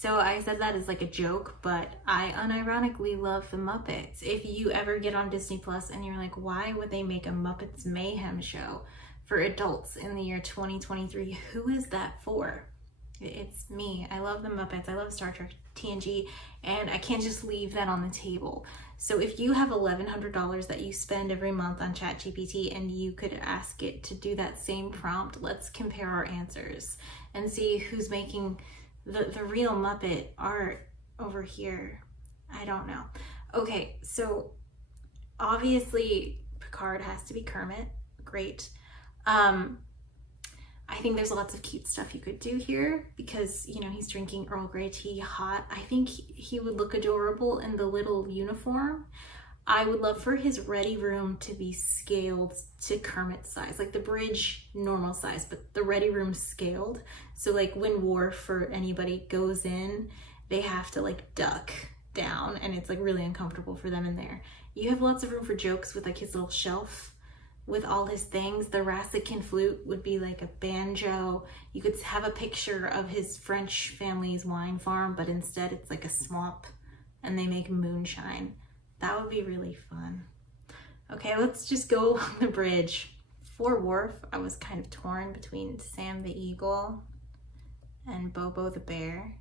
So I said that as like a joke, but I unironically love the Muppets. If you ever get on Disney Plus and you're like, why would they make a Muppets Mayhem show for adults in the year 2023? Who is that for? It's me. I love the Muppets. I love Star Trek, TNG, and I can't just leave that on the table. So if you have $1,100 that you spend every month on ChatGPT and you could ask it to do that same prompt, let's compare our answers and see who's making the real Muppet art over here. I don't know. Okay, so obviously Picard has to be Kermit. Great. I think there's lots of cute stuff you could do here because, you know, he's drinking Earl Grey tea hot. I think he would look adorable in the little uniform. I would love for his ready room to be scaled to Kermit's size, like the bridge normal size, but the ready room scaled. So like when Warf or anybody goes in, they have to like duck down and it's like really uncomfortable for them in there. You have lots of room for jokes with like his little shelf with all his things. The Rassican flute would be like a banjo. You could have a picture of his French family's wine farm, but instead it's like a swamp and they make moonshine. That would be really fun. Okay, let's just go on the bridge. For Warf, I was kind of torn between Sam the Eagle and Bobo the Bear.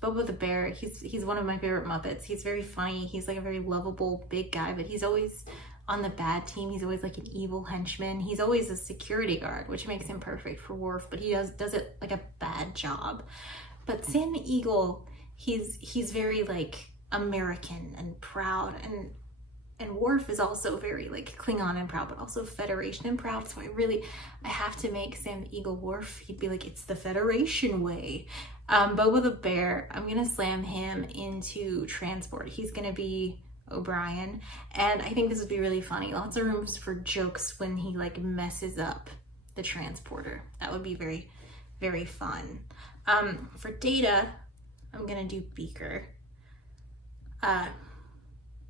Bobo the Bear, he's one of my favorite Muppets. He's very funny. He's like a very lovable big guy, but he's always on the bad team. He's always like an evil henchman. He's always a security guard, which makes him perfect for Warf, but he does it like a bad job. But Sam the Eagle, he's very like American and proud, and Warf is also very like Klingon and proud, but also Federation and proud. So I have to make Sam the Eagle Warf. He'd be like, it's the Federation way. Bobo the Bear, I'm gonna slam him into transport. He's gonna be O'Brien, and I think this would be really funny. Lots of rooms for jokes when he like messes up the transporter. That would be very, very fun. For Data, I'm gonna do Beaker.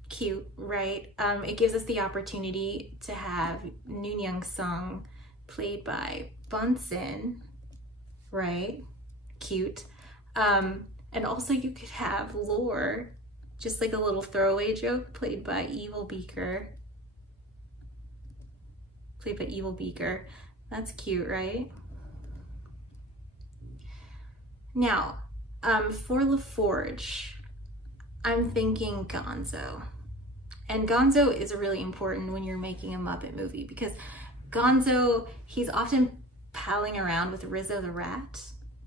Cute, right? It gives us the opportunity to have Noon Young Sung played by Bunsen, right? Cute. And also you could have Lore, just like a little throwaway joke, played by Evil Beaker. That's cute, right? Now, for LaForge, I'm thinking Gonzo. And Gonzo is really important when you're making a Muppet movie because Gonzo, he's often palling around with Rizzo the Rat,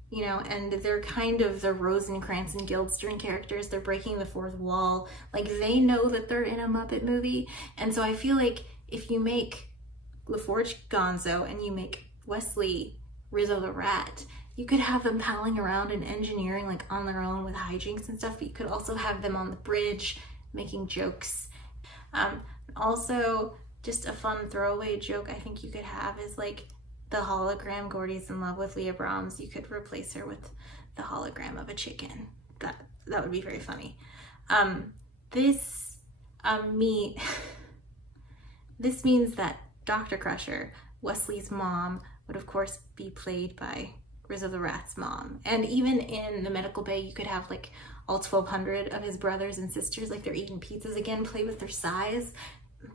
you know, and they're kind of the Rosencrantz and Guildenstern characters. They're breaking the fourth wall. Like, they know that they're in a Muppet movie. And so I feel like if you make LaForge Gonzo and you make Wesley Rizzo the Rat, you could have them palling around and engineering like on their own with hijinks and stuff, but you could also have them on the bridge making jokes. Also, just a fun throwaway joke I think you could have is like the hologram Gordy's in love with Leah Brahms. You could replace her with the hologram of a chicken. That would be very funny. This means that Dr. Crusher, Wesley's mom, would of course be played by Rizzo the Rat's mom. And even in the medical bay, you could have like all 1,200 of his brothers and sisters, like they're eating pizzas again, play with their size.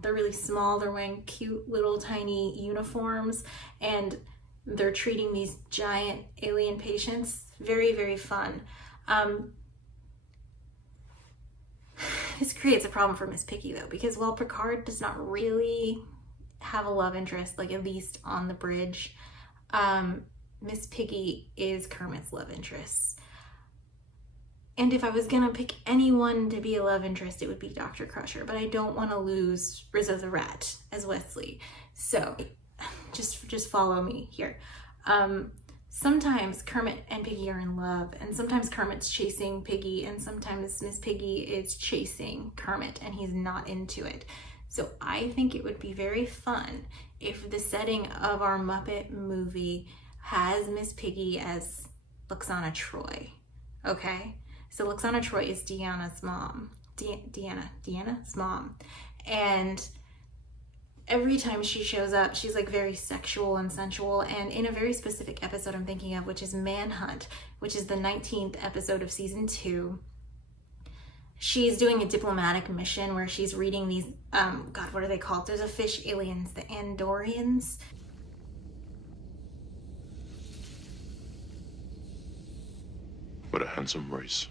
They're really small, they're wearing cute little tiny uniforms, and they're treating these giant alien patients. Very, very fun. This creates a problem for Miss Piggy though, because while Picard does not really have a love interest, like at least on the bridge, Miss Piggy is Kermit's love interest. And if I was gonna pick anyone to be a love interest, it would be Dr. Crusher, but I don't want to lose Rizzo the Rat as Wesley. So just follow me here. Sometimes Kermit and Piggy are in love, and sometimes Kermit's chasing Piggy, and sometimes Miss Piggy is chasing Kermit and he's not into it. So I think it would be very fun if the setting of our Muppet movie has Miss Piggy as Luxana Troy, okay? So Luxana Troy is Deanna's mom, Deanna's mom. And every time she shows up, she's like very sexual and sensual. And in a very specific episode I'm thinking of, which is Manhunt, which is the 19th episode of season 2, she's doing a diplomatic mission where she's reading these, God, what are they called? There's a fish aliens, the Andorians. What a handsome race.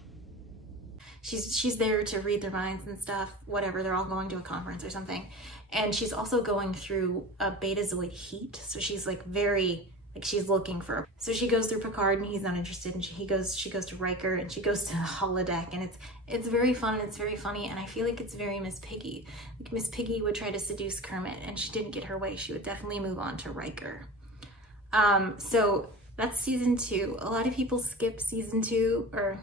She's there to read their minds and stuff, whatever. They're all going to a conference or something. And she's also going through a betazoid heat. So she's like very, like she's looking for, so she goes through Picard and he's not interested. And she goes to Riker and she goes to the holodeck, and it's very fun and it's very funny. And I feel like it's very Miss Piggy. Like Miss Piggy would try to seduce Kermit and she didn't get her way. She would definitely move on to Riker. So that's season 2. A lot of people skip season 2, or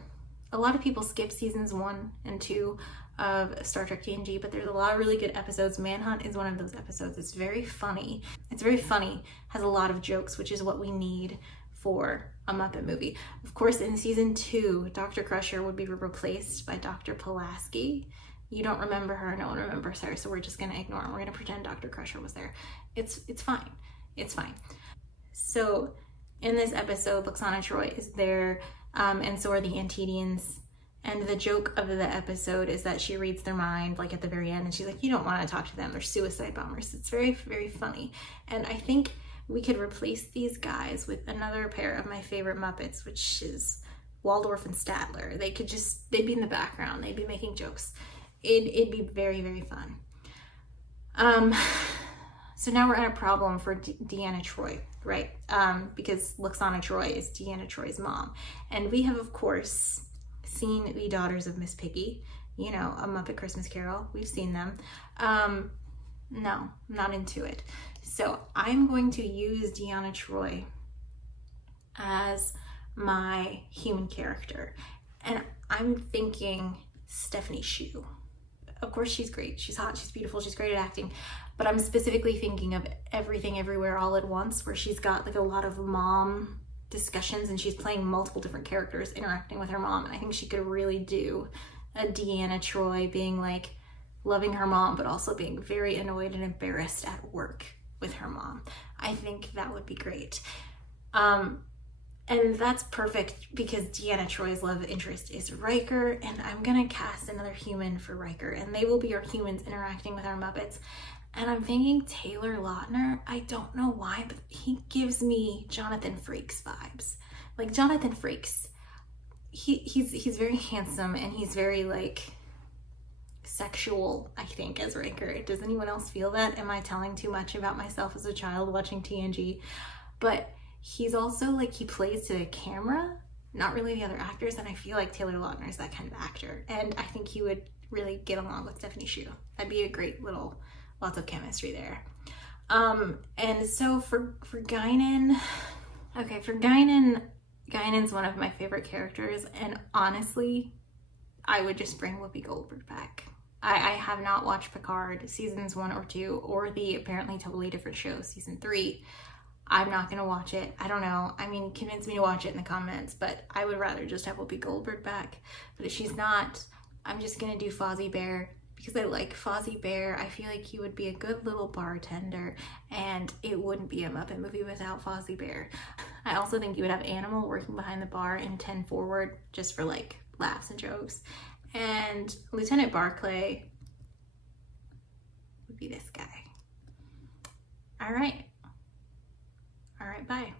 a lot of people skip seasons 1 and 2 of Star Trek TNG, but there's a lot of really good episodes. Manhunt is one of those episodes. It's very funny. It's very funny, has a lot of jokes, which is what we need for a Muppet movie. Of course, in season 2, Dr. Crusher would be replaced by Dr. Pulaski. You don't remember her, no one remembers her, so we're just gonna ignore her. We're gonna pretend Dr. Crusher was there. It's fine. It's fine. So in this episode, Lwaxana Troi is there, and so are the Antedians. And the joke of the episode is that she reads their mind, like at the very end, and she's like, you don't want to talk to them, they're suicide bombers. It's very, very funny. And I think we could replace these guys with another pair of my favorite Muppets, which is Waldorf and Statler. They'd be in the background, they'd be making jokes. It'd be very, very fun. So now we're at a problem for Deanna Troi, right? Because Lwaxana Troi is Deanna Troi's mom. And we have, of course, seen The Daughters of Miss Piggy, you know, A Muppet Christmas Carol. We've seen them. No, not into it. So I'm going to use Deanna Troi as my human character. And I'm thinking Stephanie Hsu. Of course, she's great. She's hot, she's beautiful, she's great at acting. But I'm specifically thinking of Everything Everywhere All at Once, where she's got like a lot of mom discussions and she's playing multiple different characters interacting with her mom. And I think she could really do a Deanna Troi being like loving her mom, but also being very annoyed and embarrassed at work with her mom. I think that would be great. And that's perfect because Deanna Troi's love interest is Riker, and I'm gonna cast another human for Riker, and they will be our humans interacting with our Muppets. And I'm thinking Taylor Lautner. I don't know why, but he gives me Jonathan Frakes vibes. Like Jonathan Frakes, he's very handsome and he's very like sexual, I think, as Riker. Does anyone else feel that? Am I telling too much about myself as a child watching TNG? But he's also like, he plays to the camera, not really the other actors, and I feel like Taylor Lautner is that kind of actor. And I think he would really get along with Stephanie Hsu. That'd be a great little, lots of chemistry there. And so for Guinan, okay, for Guinan's one of my favorite characters, and honestly, I would just bring Whoopi Goldberg back. I have not watched Picard seasons 1 or 2, or the apparently totally different show, season 3. I'm not gonna watch it. I don't know. I mean, convince me to watch it in the comments, but I would rather just have Whoopi Goldberg back. But if she's not, I'm just gonna do Fozzie Bear because I like Fozzie Bear. I feel like he would be a good little bartender, and it wouldn't be a Muppet movie without Fozzie Bear. I also think you would have Animal working behind the bar in 10 Forward just for like laughs and jokes. And Lieutenant Barclay would be this guy. All right, bye.